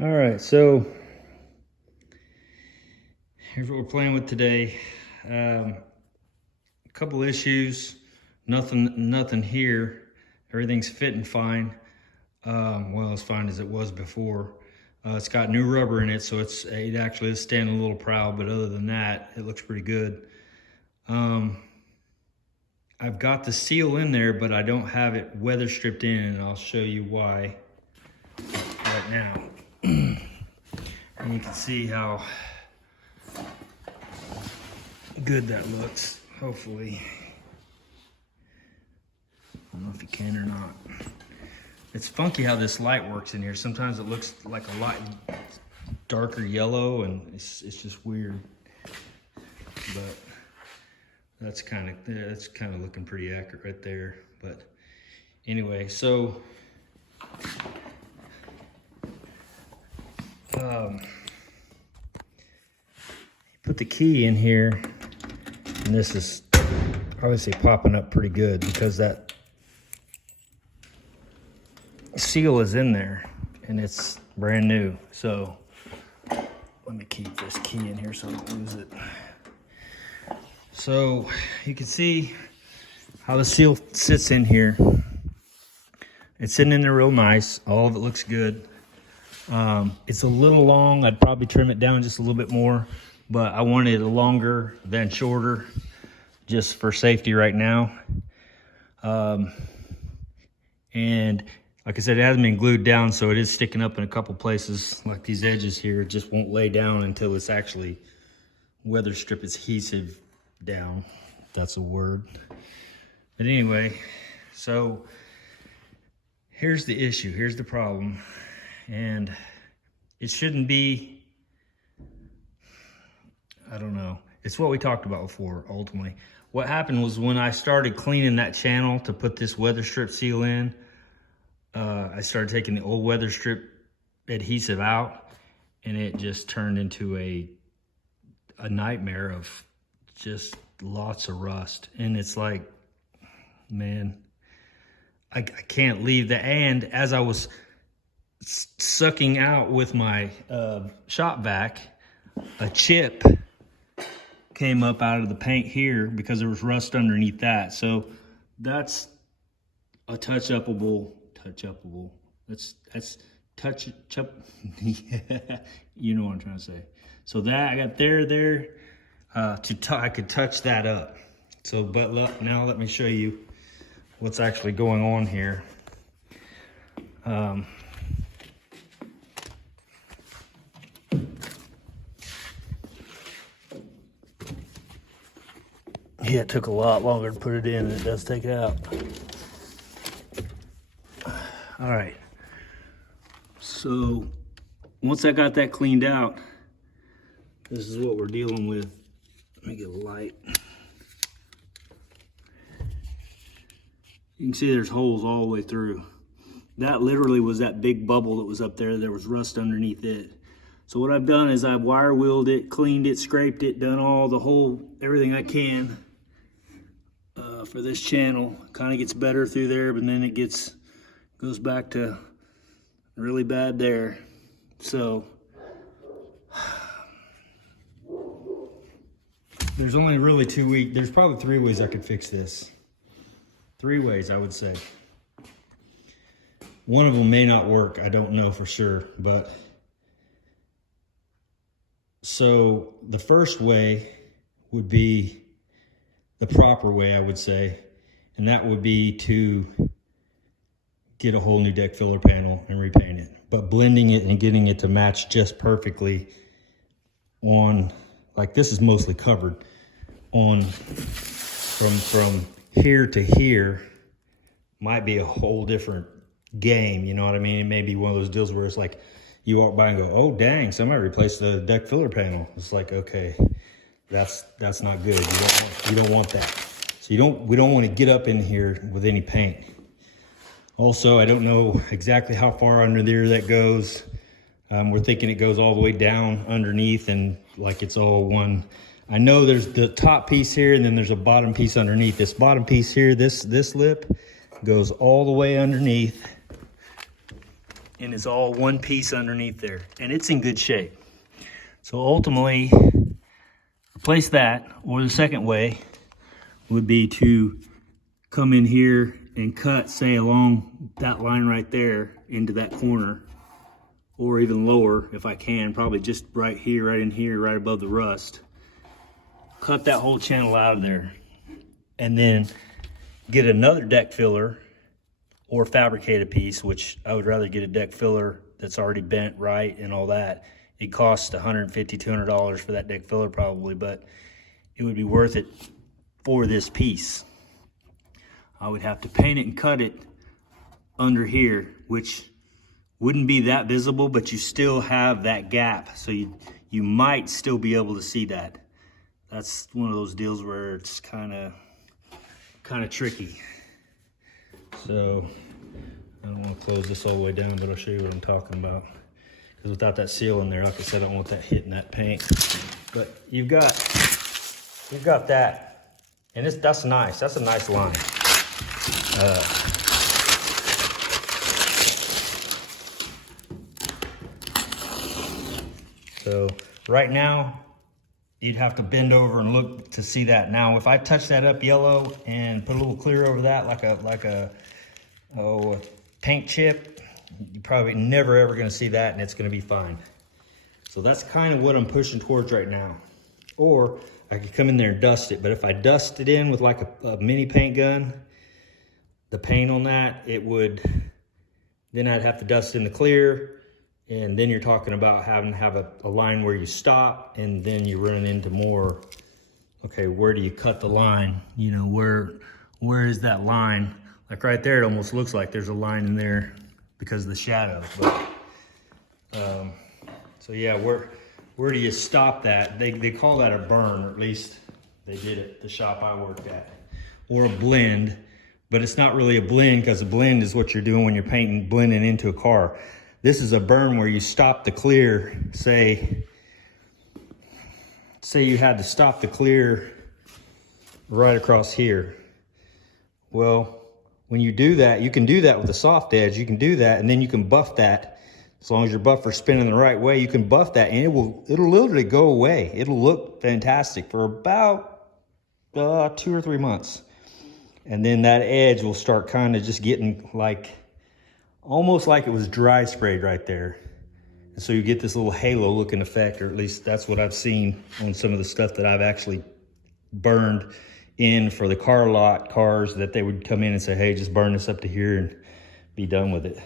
All right, so here's what we're playing with today. A couple issues, nothing here. Everything's fitting fine. Well, as fine as it was before. It's got new rubber in it, so it actually is standing a little proud, but other than that, it looks pretty good. I've got the seal in there, but I don't have it weather stripped in, and I'll show you why right now. And you can see how good that looks, hopefully. I don't know if you can or not. It's funky how this light works in here. Sometimes it looks like a lot darker yellow, and it's just weird. But that's kind of looking pretty accurate right there. But anyway, so put the key in here, and this is obviously popping up pretty good because that seal is in there and it's brand new. So let me keep this key in here so I don't lose it. So you can see how the seal sits in here. It's sitting in there real nice. All of it looks good. It's a little long. I'd probably trim it down just a little bit more, but I wanted it longer than shorter just for safety right now. And like I said, it hasn't been glued down, so it is sticking up in a couple places. Like these edges here, it just won't lay down until it's actually weather strip adhesive down, if that's a word. But anyway, so here's the issue, here's the problem. And it shouldn't be, I don't know. It's what we talked about before, ultimately. What happened was when I started cleaning that channel to put this weather strip seal in, I started taking the old weather strip adhesive out, and it just turned into a nightmare of just lots of rust. And it's like, man, I can't leave the, and as I was sucking out with my shop vac, a chip came up out of the paint here because there was rust underneath that. So that's a touch-upable. That's touch-up. Yeah, you know what I'm trying to say. So that I got there I could touch that up. So, but now let me show you what's actually going on here. Yeah, it took a lot longer to put it in than it does take it out. All right. So once I got that cleaned out, this is what we're dealing with. Let me get a light. You can see there's holes all the way through. That literally was that big bubble that was up there. There was rust underneath it. So what I've done is I've wire wheeled it, cleaned it, scraped it, done everything I can for this channel. Kind of gets better through there, but then it goes back to really bad there. So there's only really there's probably 3 ways I could fix this. 3 ways, I would say. One of them may not work, I don't know for sure, but so the first way would be the proper way, I would say, and that would be to get a whole new deck filler panel and repaint it, but blending it and getting it to match just perfectly on, like this is mostly covered on from here to here might be a whole different game, you know what I mean? It may be one of those deals where it's like you walk by and go, oh dang, somebody replaced the deck filler panel. It's like, okay, that's not good. You don't want that. So we don't want to get up in here with any paint. Also, I don't know exactly how far under there that goes. We're thinking it goes all the way down underneath and like it's all one. I know there's the top piece here and then there's a bottom piece underneath. This bottom piece here, this lip goes all the way underneath and is all one piece underneath there, and it's in good shape. So ultimately, replace that, or the second way would be to come in here and cut, say, along that line right there into that corner, or even lower if I can, probably just right here, right in here, right above the rust. Cut that whole channel out of there, and then get another deck filler or fabricate a piece, which I would rather get a deck filler that's already bent right and all that. It costs $150, $200 for that deck filler probably, but it would be worth it for this piece. I would have to paint it and cut it under here, which wouldn't be that visible, but you still have that gap. So you might still be able to see that. That's one of those deals where it's kind of tricky. So I don't want to close this all the way down, but I'll show you what I'm talking about. Because without that seal in there, like I said, I don't want that hitting that paint. But you've got that, and that's nice. That's a nice line. So right now, you'd have to bend over and look to see that. Now, if I touch that up yellow and put a little clear over that, like a paint chip, you're probably never ever gonna see that, and it's gonna be fine. So that's kind of what I'm pushing towards right now. Or I could come in there and dust it, but if I dust it in with like a mini paint gun, the paint on that, then I'd have to dust in the clear, and then you're talking about having to have a line where you stop, and then you run into more, okay, where do you cut the line? You know, where is that line? Like right there, it almost looks like there's a line in there because of the shadow. But, so yeah, where do you stop that? They call that a burn, or at least they did it at the shop I worked at, or a blend. But it's not really a blend, because a blend is what you're doing when you're blending into a car. This is a burn where you stop the clear. Say you had to stop the clear right across here. Well, when you do that, you can do that with a soft edge. You can do that, and then you can buff that. As long as your buffer's spinning the right way, you can buff that, and it'll literally go away. It'll look fantastic for about 2 or 3 months. And then that edge will start kind of just getting like, almost like it was dry sprayed right there. And so you get this little halo looking effect, or at least that's what I've seen on some of the stuff that I've actually burned in for the car lot cars, that they would come in and say, hey, just burn this up to here and be done with it.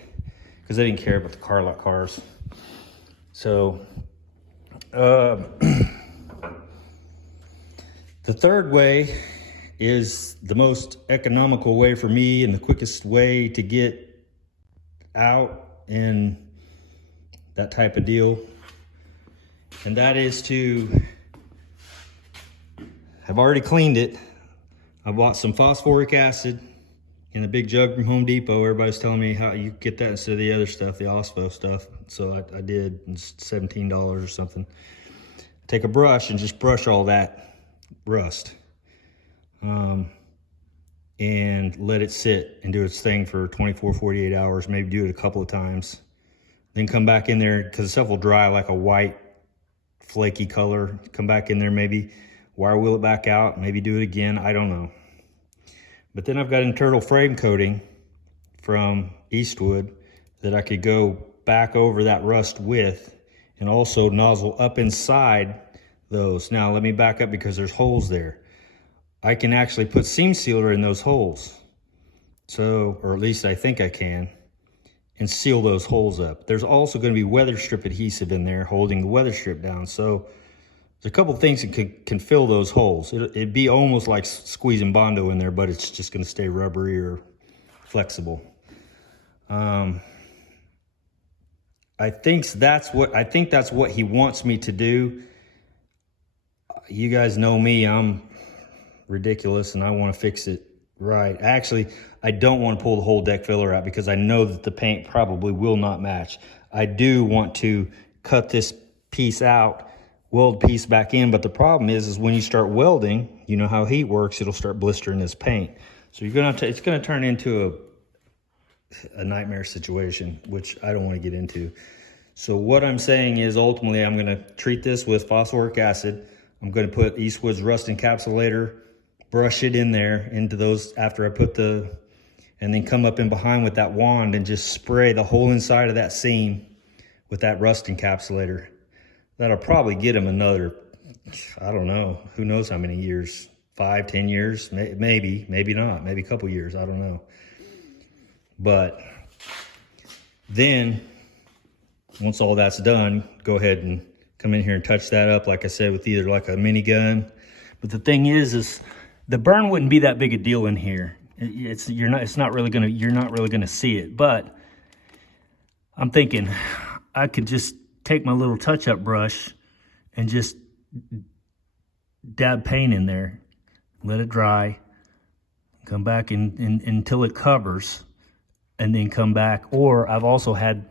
Because they didn't care about the car lot cars. So, the third way is the most economical way for me and the quickest way to get out in that type of deal. And that is to, I've already cleaned it. I bought some phosphoric acid in a big jug from Home Depot. Everybody's telling me how you get that instead of the other stuff, the OSPO stuff. So I did. It's $17 or something. Take a brush and just brush all that rust. And let it sit and do its thing for 24, 48 hours, maybe do it a couple of times. Then come back in there, because stuff will dry like a white, flaky color. Come back in there, maybe wire wheel it back out, maybe do it again, I don't know. But then I've got internal frame coating from Eastwood that I could go back over that rust with, and also nozzle up inside those. Now let me back up, because there's holes there. I can actually put seam sealer in those holes. So, or at least I think I can, and seal those holes up. There's also going to be weather strip adhesive in there holding the weather strip down. So there's a couple of things that can fill those holes. It'd be almost like squeezing Bondo in there, but it's just going to stay rubbery or flexible. I think that's what he wants me to do. You guys know me, I'm ridiculous, and I want to fix it right. Actually, I don't want to pull the whole deck filler out, because I know that the paint probably will not match. I do want to cut this piece out, weld piece back in, but the problem is when you start welding, you know how heat works, it'll start blistering this paint. So it's gonna turn into a nightmare situation, which I don't want to get into. So what I'm saying is ultimately I'm going to treat this with phosphoric acid. I'm going to put Eastwood's rust encapsulator, brush it in there into those after I put and then come up in behind with that wand and just spray the whole inside of that seam with that rust encapsulator. That'll probably get them another, I don't know, who knows how many years, 5, 10 years, maybe not, maybe a couple years, I don't know. But then once all that's done, go ahead and come in here and touch that up, like I said, with either like a minigun. But the thing is the burn wouldn't be that big a deal in here. You're not really gonna see it. But I'm thinking I could just take my little touch-up brush and just dab paint in there, let it dry, come back until it covers, and then come back. Or I've also had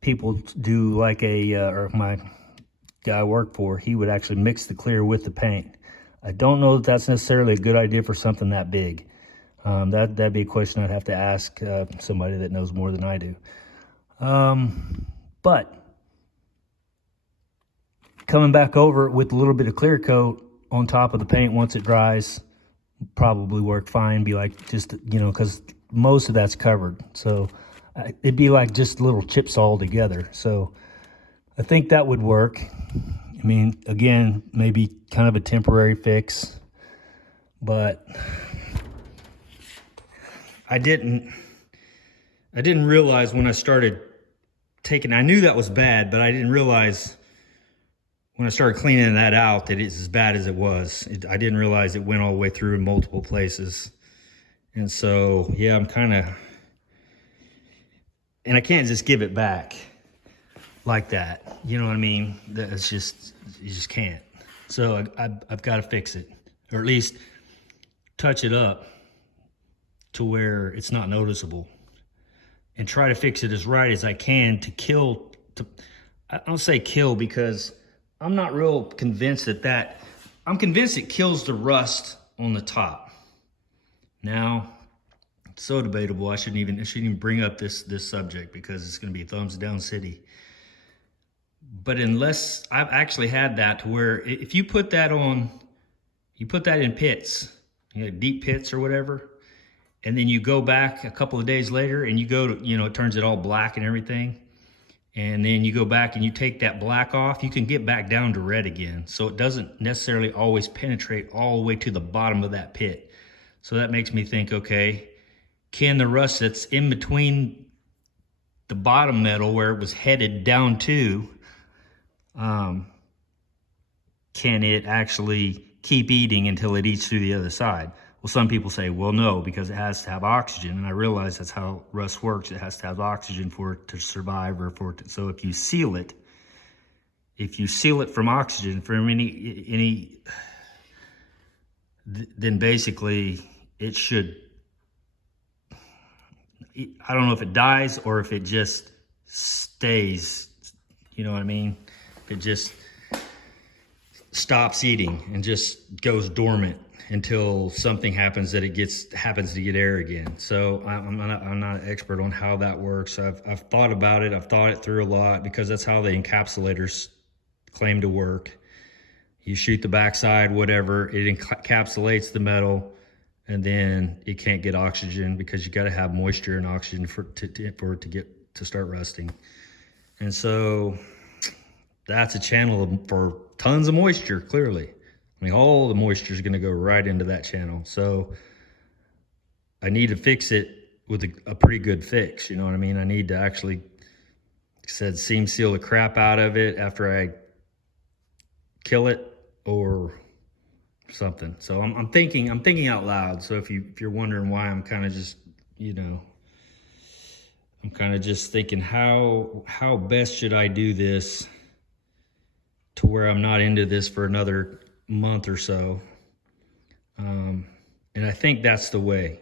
people do like or my guy I work for, he would actually mix the clear with the paint. I don't know that that's necessarily a good idea for something that big. That'd be a question I'd have to ask somebody that knows more than I do. But coming back over with a little bit of clear coat on top of the paint once it dries, probably work fine. Be like just, because most of that's covered. So it'd be like just little chips all together. So I think that would work. I mean, again, maybe kind of a temporary fix, but I didn't realize when I started I knew that was bad, but I didn't realize when I started cleaning that out that it's as bad as it was. I didn't realize it went all the way through in multiple places. And so, yeah, and I can't just give it back like that. You know what I mean? That's just, you just can't. So I've got to fix it, or at least touch it up to where it's not noticeable, and try to fix it as right as I can I don't say kill, because I'm not real convinced I'm convinced it kills the rust on the top. Now, it's so debatable. I shouldn't even bring up this subject, because it's going to be thumbs down city. But unless I've actually had that to where if you put that in pits, deep pits or whatever, and then you go back a couple of days later and you go to, it turns it all black and everything. And then you go back and you take that black off, you can get back down to red again. So it doesn't necessarily always penetrate all the way to the bottom of that pit. So that makes me think, okay, can the rust that's in between the bottom metal where it was headed down to, can it actually keep eating until it eats through the other side? Well, some people say, well, no, because it has to have oxygen. And I realize that's how rust works. It has to have oxygen for it to survive, or so if you seal it from oxygen, from then basically it should, I don't know if it dies or if it just stays, you know what I mean? If it just stops eating and just goes dormant until something happens that happens to get air again. So I'm not an expert on how that works. I've thought about it. I've thought it through a lot, because that's how the encapsulators claim to work. You shoot the backside, whatever, it encapsulates the metal, and then it can't get oxygen, because you got to have moisture and oxygen for it to start rusting. And so that's a channel for tons of moisture, clearly. I mean, all the moisture is going to go right into that channel. So I need to fix it with a pretty good fix. You know what I mean? I need to actually, like I said, seam seal the crap out of it after I kill it or something. So I'm thinking out loud. So if you're wondering why I'm kind of just, I'm kind of just thinking how best should I do this to where I'm not into this for another month or so. And I think that's the way,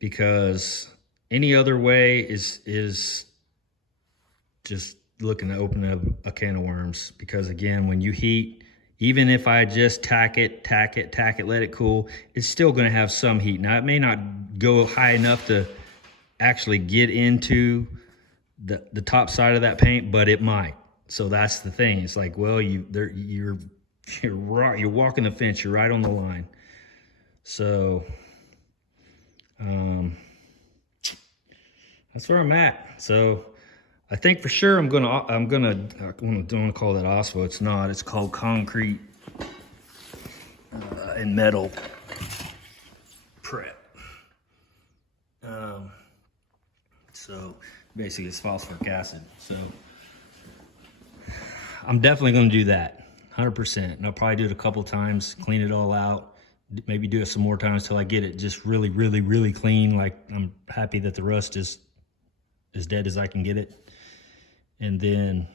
because any other way is just looking to open up a can of worms. Because again, when you heat, even if I just tack it, let it cool, it's still going to have some heat. Now it may not go high enough to actually get into the top side of that paint, but it might. So that's the thing. It's like, well, you're walking the fence. You're right on the line. So that's where I'm at. So I think for sure I don't want to call that Osmo. It's not. It's called concrete and metal prep. So basically it's phosphoric acid. So I'm definitely going to do that 100%. And I'll probably do it a couple times, clean it all out, maybe do it some more times till I get it just really, really, really clean. Like I'm happy that the rust is as dead as I can get it. And then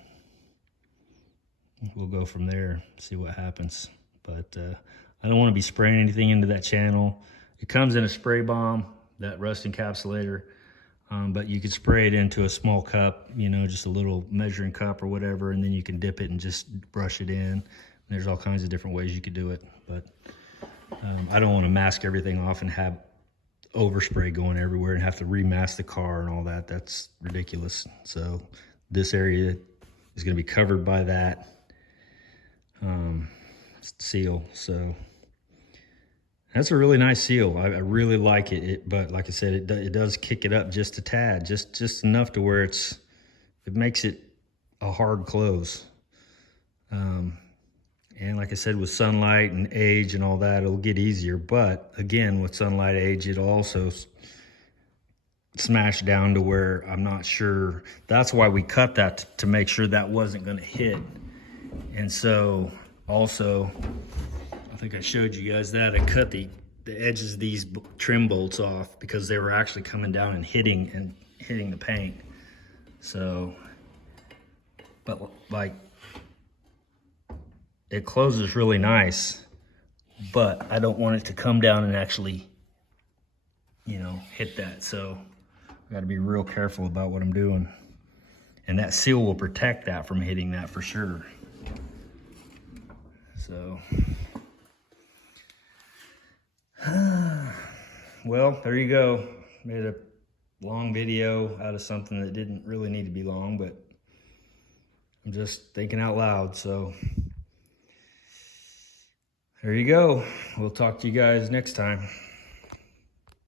we'll go from there, see what happens. But I don't want to be spraying anything into that channel. It comes in a spray bomb, that rust encapsulator. But you can spray it into a small cup, you know, just a little measuring cup or whatever, and then you can dip it and just brush it in. And there's all kinds of different ways you could do it. But I don't want to mask everything off and have overspray going everywhere and have to remask the car and all that. That's ridiculous. So this area is going to be covered by that seal. So that's a really nice seal. I really like it. But like I said, it does kick it up just a tad, just enough to where it makes it a hard close. And like I said, with sunlight and age and all that, it'll get easier. But again, with sunlight, age, it'll also smash down to where I'm not sure. That's why we cut that, to make sure that wasn't going to hit. And so also, I think I showed you guys that I cut the edges of these trim bolts off because they were actually coming down and hitting the paint. So, but like, it closes really nice, but I don't want it to come down and actually, you know, hit that. So I got to be real careful about what I'm doing. And that seal will protect that from hitting that for sure. So, well, there you go. Made a long video out of something that didn't really need to be long, but I'm just thinking out loud. So there you go. We'll talk to you guys next time.